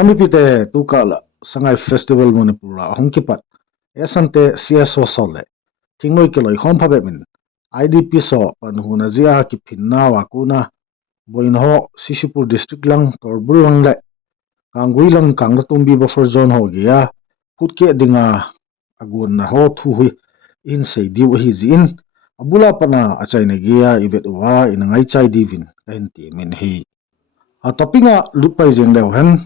Namipite tukala sangai festival Manipura hongkipat esante CSO sole tingnoi keloi khom phabe min IDP so panhuna zia ki phinna wakuna boinho Sisipur district lang torbul lang le kangui lang kanglatumbi buffer zone ho gya Phutkeh dinga agun na ho thu hui in sei diu hi zin abula pana achaina gya ibet wa in ngai chai divin enti min hi a topinga lupai jeng lew hen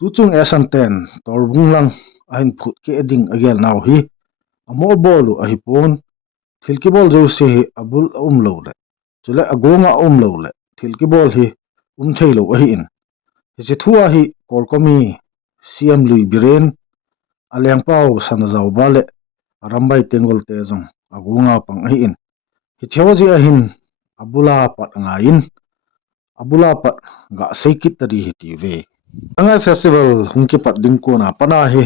tuchung Ehsan ten torbung lang ahin Phutkeh ding agel naw hi amo bolu ahi pon thilkibol jo se hi abul lo le chule agonga lo le thilkibol hi thailo ahi in hi thua hi korkomi CM lui biren aleng pau sanazau bale rambai tengol te jong agonga pang ahi in hi theoji ahin abula pat ngain abula pat ga seikit tari hi ti ve angai festival hungki pat ding ko na pana hi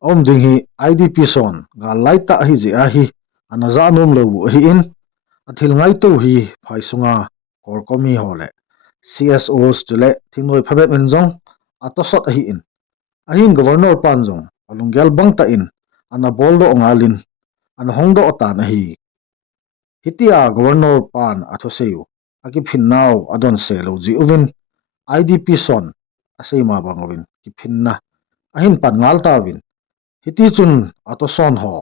om ding hi IDP son ga laita hi je a hi anaza nom lo hi in athil ngai to hi phaisunga korkomi hole CSOs chule thinoi phabet men jong atosot hi in ahin governor pan jong alungyal bangta in ana boldo ongalin ana hongdo ota na hi hitia governor pan athoseu aki phinnaw adon se lo ji uvin IDP son aseima bangowin ki phinna ahin pan ngal tawin hiti chun atoson ho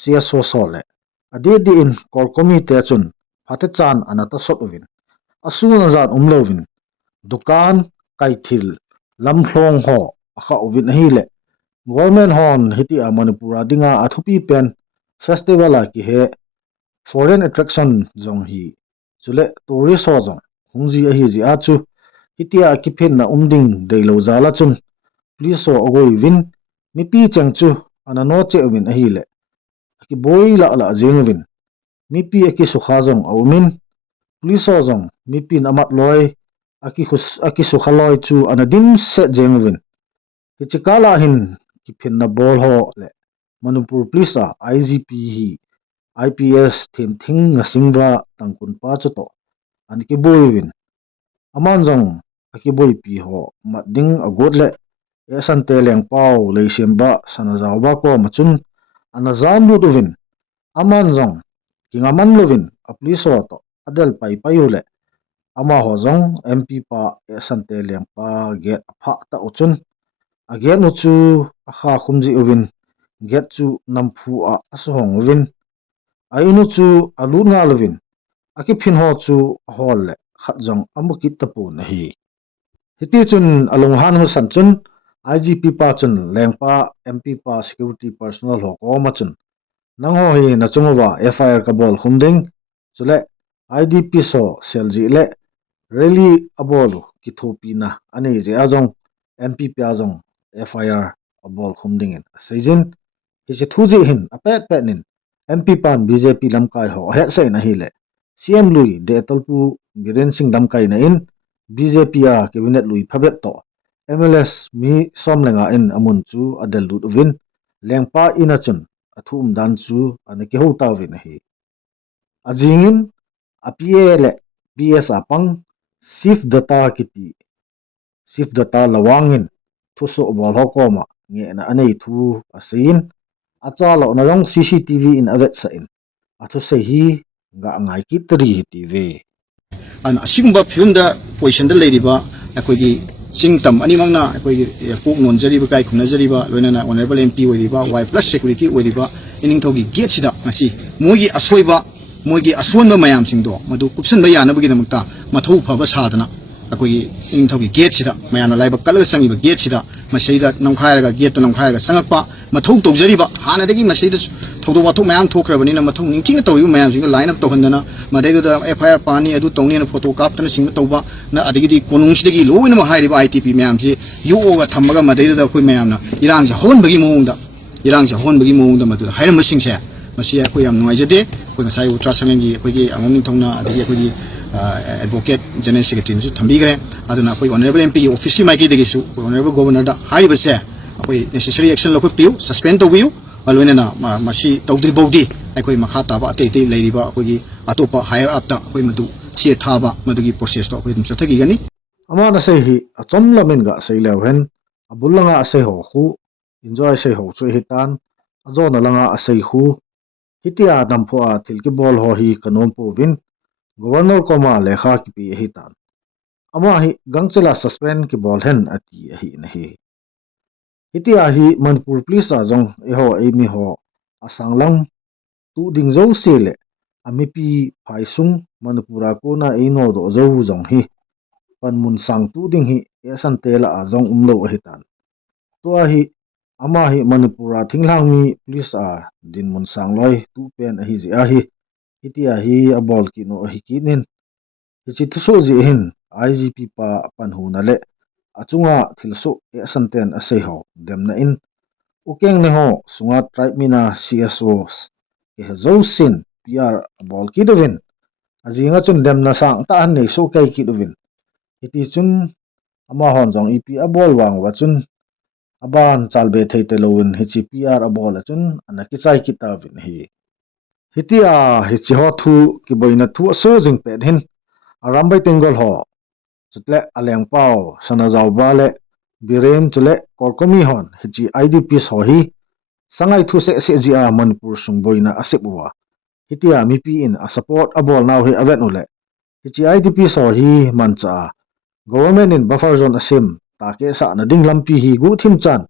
CSO sole adi di in korkomi te chun phate chan anata sot uvin asuna zan umlovin dukan kaithil lamhlong ho akha uvin hi le government hon hiti a manipura dinga athupi pen festival a ki he foreign attraction zong hi chule tourist ho zong hungji a hi ji a chu hitia ki phen na ding deilo zala chun please so agoi win mipi changchu ana no che win a hi le ki boi la la jeng win mipi aki sukha jong awmin please so jong mipi amat loi aki sukha loi chu ana dim se jeng win hichikala hin ki phen na bol ho le manipur police a IGP hi IPS thim thing ngasingwa tangkun pa chu to an ki boi win aman jong aki boi pi ho mading agot le Ehsan te leng pau leisemba sanazawa ko machun anazam lu win aman jong kingaman lovin apliso to adel pai payule ama ho jong MP pa Ehsan te leng pa get pha ta uchun again uchu akha khumji uvin get chu nampu a asohong win ainu chu aluna lovin aki phin ho chu hol le khat jong amukit tapu na hi hiti chun alung han hu san chun IGP pa chun lengpa MP pa security personnel ho ko ma chun nang ho hi na chungwa FIR ka bol humding chule IDP so selji le rally abolu ki thopi na ani je ajong MP pya jong FIR abol humding in season hi che thuji hin apet penin MP pan BJP lamkai ho he sai na hi le CM lui de tolpu biren sing lamkai na in BJP a cabinet lui phabet to MLS mi somlenga in amun chu adel lut win lengpa inachun athum dan chu anaki ho tawin hi ajingin apiele BS apang shift data kiti shift data lawangin thuso bol hokoma nge na anei thu asin achalo na long CCTV in avet sa in athu se hi nga ngai ki tri TV an asigumba fiumda position da leiriba akoigi singtam animangna akoigi puk nonjariba kai khunajariba loinana honorable MP oiriba y plus security oiriba ining thogi gate sida ngasi moigi asoiba moigi asonba mayam singdo madu kupsan ba yanabagi damakta mathau phaba sadana akoigi ining thogi gate sida mayana laiba kalga sangiba gate sida masaida namkhairaga gate to namkhairaga sangakpa mathau tawjariba hanadagi masaida thodo watho mayam thokrabanina mathau ningking tawriba mayam singa line up tohandana madaidu FIR pani adu tawni na photo kaptana singa tawba na adigi konungsidagi loina ma hairiba ITP mayam si yoga thamaga madaidu da khoi mayam na irangja honbagi mongda madu hairama singse masi akoi yam nuaijade koi ngasai ultrasound gi koi gi angomning thongna adigi koi gi advocate general secretary su thambigre aduna koi honorable MP gi office ki maiki degi su honorable governor da hariba se koi necessary action lo piu suspend to wiu aloina na masi tawdri bodi akoi makha taba ate leiriba koi gi atopa higher up da koi madu che thaba madugi process to koi chathagi gani amana sei hi achom lamen ga sei lew hen abulanga asei ho khu enjoy sei ho chu hitan azona langa asei khu hitia dampho a thilki bol ho hi kanom pu win governor koma lekha ki pi hitan ama hi gangchela suspend ki bol hen ati hi na hi hitia hi manipur police a jong eho emi ho asanglang tu ding zo sele ami pi phaisung manipura ko na eino do zo jong hi panmun sang tu ding hi Ehsan tela a jong umlo hitan to hi ama hi manipura thinglang mi police a din mun sang loi tu pen a hi ji a hi hitia hi a bol ki no hi kinin hi chi thu so ji hin IGP pa panhu na le achunga thilsu Ehsan ten a sei ho demna in ukeng ne ho sunga tribe mina CSOs ke zo sin PR bol ki dovin ajinga chun demna sang ta an nei so kai ki dovin iti chun ama hon jong EP a bol wang wa chun aban chalbe theite lowin hichi PR a bol a chun anaki chai ki ta vin hi hitia hichi ho thu ki boina thu so jing pe hin arambai tengol ho chutle aleng pau sana jaw bale biren chule korkomi hon hichi IDP so hi sangai thu se se ji a manipur sung boina asepwa hitia mi pi in a support a bol now hi avet ule hichi IDP so hi mancha government in buffer zone asim ta ke sa na ding lampi hi gu thim chan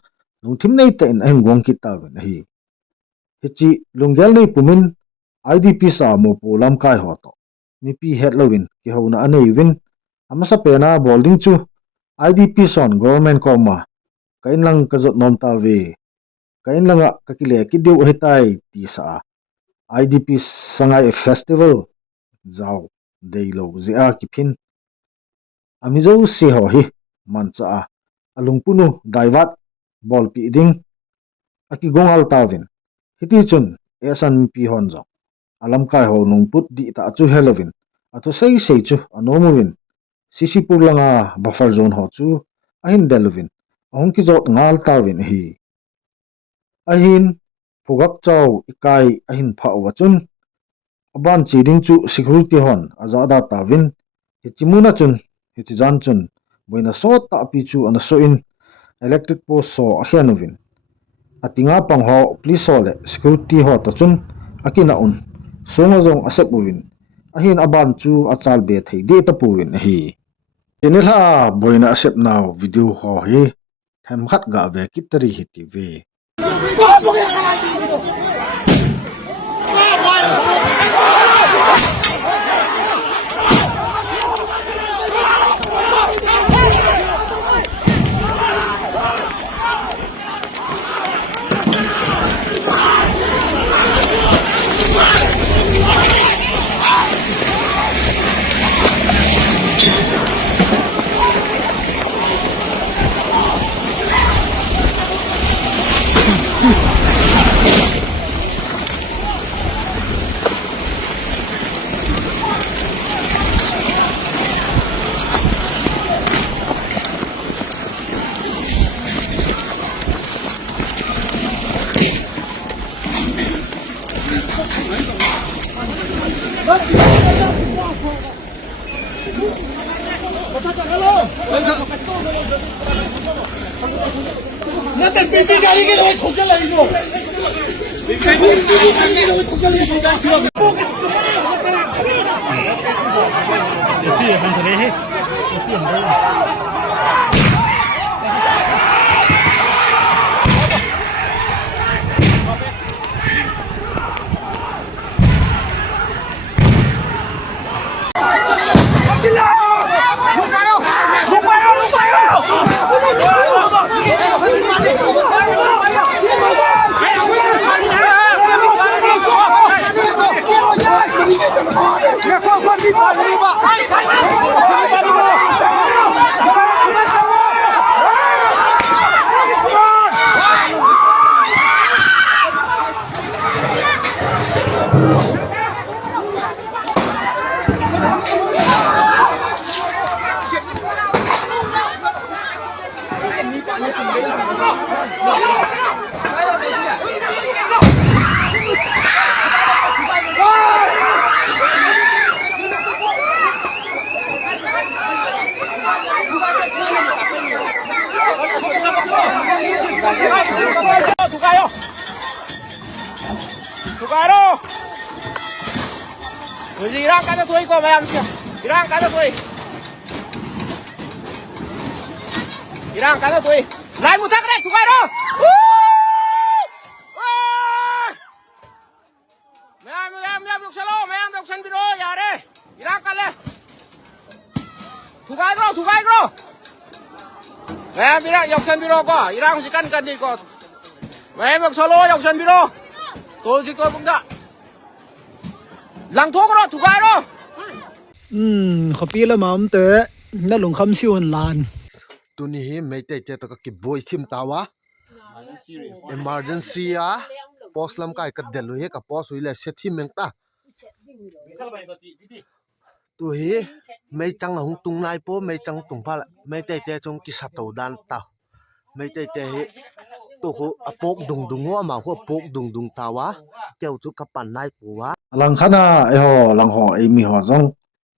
lung thim nei te in ahim gong kita ven hi hichi lunggel nei pumin IDP sa mo po lam kai ho to mi pi het lovin ki ho na anei win amasa pena bolding chu IDP son government ko ma kain lang ka jot nom ta ve kain langa ka kile ki deu hetai ti sa IDP sangai festival zaw deilo zia ki phin amizo se ho hi mancha alungpunu daiwat bol pi ding aki gongal tawin hiti chun Ehsan pi honjo alam kai ho nung put di ta chu helovin atho sei chu anomuwin sisipur langa buffer zone ho chu ahin delovin ahong ki jot ngal tawin hi ahin phugak chaw ikai ahin pha wachun aban chiding chu security hon azada tawin hichimuna chun hichijan chun boina so ta pi chu ana so in electric post so ahianovin atinga pangho police le security ho to chun akina un songa jong asepuvin ahin aban chu achal be thei de ta puwin hi enela boina asep now video ho hi tham khat ga ve kitari hi ti ve Tukaro. Irang kada tuai ko bayam siya. Irang kada tuai. Irang kada tuai. Lai mutak re Tukaro. Mayam yuksalo, mayam yuksan biro yare. Irang kale. Tukaro. Mayam biro yuksan biro ko. Irang jikan kadi ko. Mayam yuksalo yuksan biro. Tol jik to bungda. Lang thok ro Tukaro. Khopila mam te na lung kham siun lan tuni hi meite te to ki boy sim tawa emergency a post lam kai ka delu he ka post wi le sethi mengta tu hi mei chang hung tung nai po mei chang tung pha meite te chung ki sato dan ta meite te hi tu ho apok dung dung wa ma ho pok dung dung tawa keu chu ka pan nai puwa lang khana e ho lang ho e mi ho jong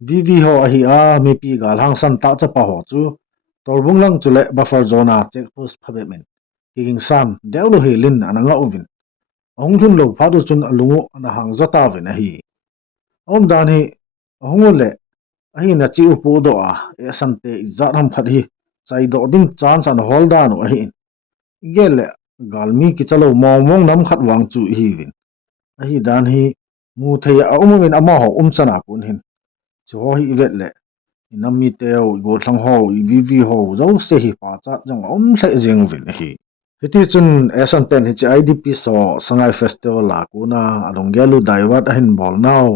vivi ho a hi a mi pi gal hang san ta cha pa ho chu torbung lang chule buffer zone a check post phabe men king sam deulo he lin ananga ovin ong thum lo phadu chun alungu ana hang zata ven a hi om dan hi hongole a hi na chi upu do a e san te zat ham phat hi chai do ding chan san hol dan a hi gele galmi ki chalo mong mong nam khat wang chu hi vin a hi dan hi mu thei a umumin ama ho chana kun hin chu ho hi vet le inami teo go thlang ho vivi ho zo se hi pa cha jang se jeng vin hi hiti chun Ehsan ten hi idp so sangai festival la kuna alongyalu daiwat a hin bol nau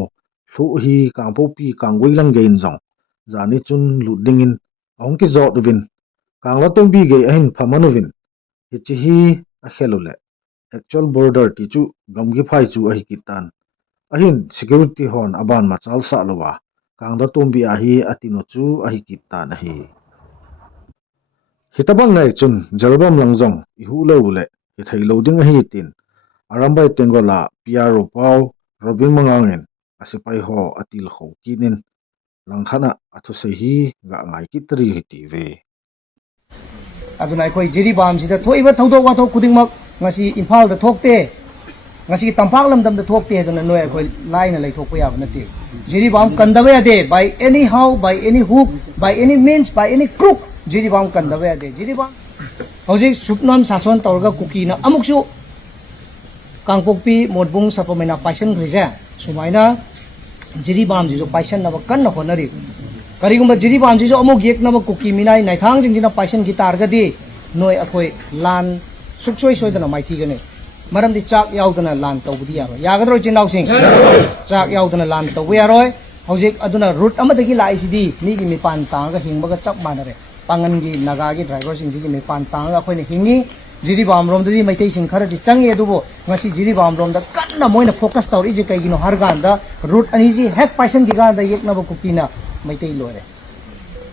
thu hi kangpo pi kangwei lang gein jong zani chun ludingin ong ki zo vin kangla tombi ge a hin phamanu vin hi hi a khelule actual border ti chu gamgi phai chu a hi kitan ahin security hon aban ma chal sa lowa kangda tombi a hi atino chu a hi kitan a hi hitabang ngai chun jalbam langjong I hu lo le hi thei loading a hi tin arambai tengola piaro pau robin mangangen asipai ho atil kho kinin langkhana athu se hi ga ngai kitri hi ti ve aduna akhoi jiribam sida thoiba thodok wathok kudingmak ngasi imphal da thokte ngasi tampak lamdam da thokte aduna noi akhoi laina lai thokpa yaba nate jiribam kandaba yade by any how by any hook by any means by any crook jiribam kandaba yade jiribam hojik supnam sason tawrga kuki na amuksu kangpokpi modbung sapamena paisen grije sumaina jiribam ji jo paisen na kan na honari karigumba jiribam ji jo amuk yek na kuki minai naithang jingjina paisen gi targadi noi akhoi lan suksoi soidana maithi gane maramdi chak yaudana lan tawbudi yaro yagadro chindaw sing chak yaudana lan tawbu yaroi hojik aduna route amadagi lai sidi ni gi mipan tanga hingbaga chap manare pangan gi naga gi driver sing gi mipan tanga khoi ne hingi jiribam rom dadi maitai sing khara ji changi adubo ngasi jiribam rom da kanna moina focus tawri ji kai gino har ganda route ani ji hek paisen gi ganda yekna ba kukina maitai lore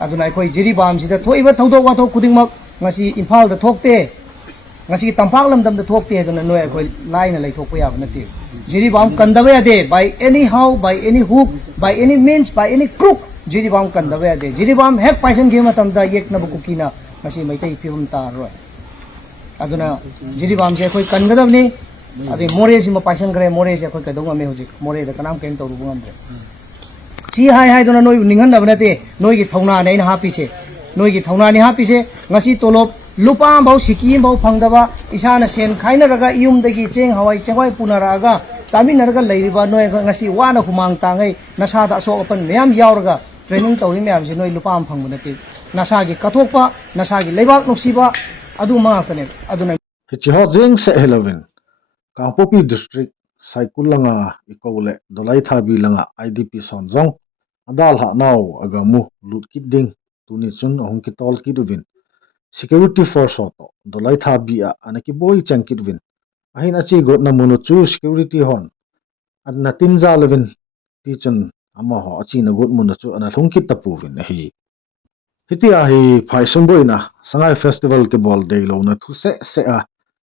aduna khoi jiribam sida thoiba thodok wathok kudingmak ngasi imphal da thokte ngasi tampak lamdam da thokte aduna noi akhoi laina lai thokpa yaba nate jiribam kandaba yade by any how by any hook by any means by any crook jiribam kandaba yade jiribam hek paisen gi matam da yekna ba kukina ngasi maitai phibam ta roi aduna jiribam se akhoi kangadabni ade more si ma paisen gre more se akhoi kadonga me hojik more da kanam kem toru bungam re si hai dona noi ningan na banate noi gi thauna nei na hapi se noi gi thauna ni hapi se ngasi tolop lupa bau sikim bau phangdaba isana sen khaina raga ium dagi cheng hawai chewai punaraga tamin narga leiriba noi ngasi wana humang tangai nasa da so open meyam yauraga training tawri meyam se noi lupa am phang banate nasa gi kathokpa nasa gi leibak noksiba adu ma kane aduna hi ho jeng se helovin kangpopi district saikulanga ikole dolai thabi langa idp sonjong adal ha naw agamu lutkit ding tuni chun ong ki tol ki duvin security force to dolai thabi a anaki boy chankit win ahin achi got na munu chu security hon adna tinja levin ti chun ama ho achi na got munu chu ana thungkit tapu win hi hiti a hi phaisum boina sangai festival ke bol dei lo na thu se a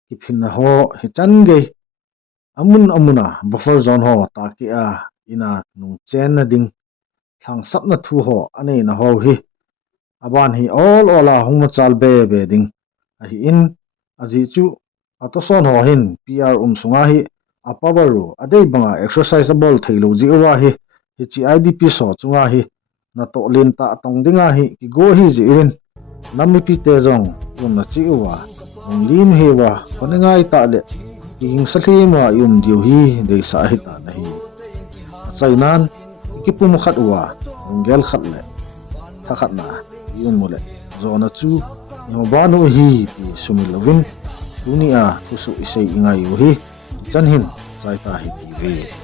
ki phin ho hi chan ge amun amuna buffer zone ho ta ki a ina nung chen na ding thang sap na thu ho ane na ho hi aban hi all ola hungma chal be ding a hi in aji chu atoson ho hin pr sunga hi apabaru adei banga exerciseable thailo ji wa hi chi IDP so chunga hi na to len ta tong dinga hi ki go hi ji in namni pi te jong yum na chi wa lim he wa panengai ta le king sathi ma yum diu hi de sa hi ta na hi chainan ki pum khat wa ngel khat le tha khat na yum mo le zona chu yo banu hi pi sumilovin dunia tu su isei ingai hi chan hin chai ta hi ti ve